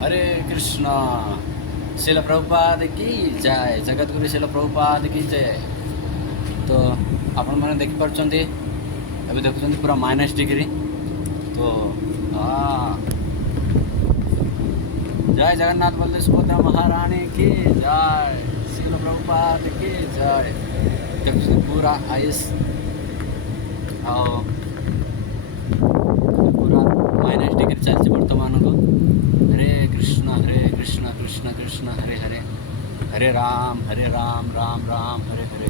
हरे कृष्णा। शिल प्रभुपाद की जय। जगत गुरु शिल प्रभुपाद की जय। तो आपण मैंने देखिपारे अभी देखुं पूरा माइनस डिग्री। तो जय जगन्नाथ बलदेव सुभद्रा महारानी की जय। शिल प्रभुपाद की जय। देखुं पूरा आइस पूरा माइनस डिग्री चलती बर्तमान को। हरे कृष्ण कृष्ण कृष्ण हरे हरे, हरे राम राम राम हरे हरे।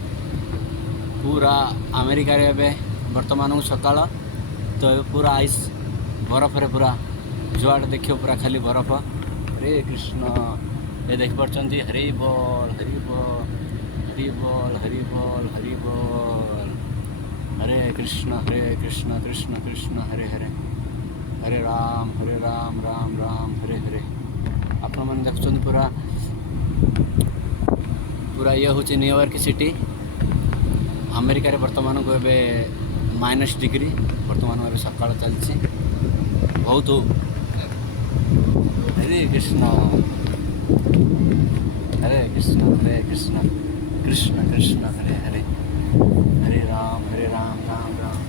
पूरा अमेरिका रे बर्तमान को सकाळ। तो पूरा आइस बरफ रे पूरा जुआड़ देखियो पूरा खाली बरफ। हरे कृष्ण। ये देख पार्टी हरि बोल हरि बोल हरि बोल हरि बोल हरि बोल। हरे कृष्ण कृष्ण कृष्ण हरे हरे, हरे राम राम राम हरे हरे। आपण मैंने देखुं पूरा पूरा ये हूँ न्यूयॉर्क सिटी अमेरिका रे बर्तमान को एबे माइनस डिग्री बर्तमान में सकाळ चलती बहुत। हरे कृष्ण कृष्ण कृष्ण कृष्ण हरे हरे, हरे राम राम राम।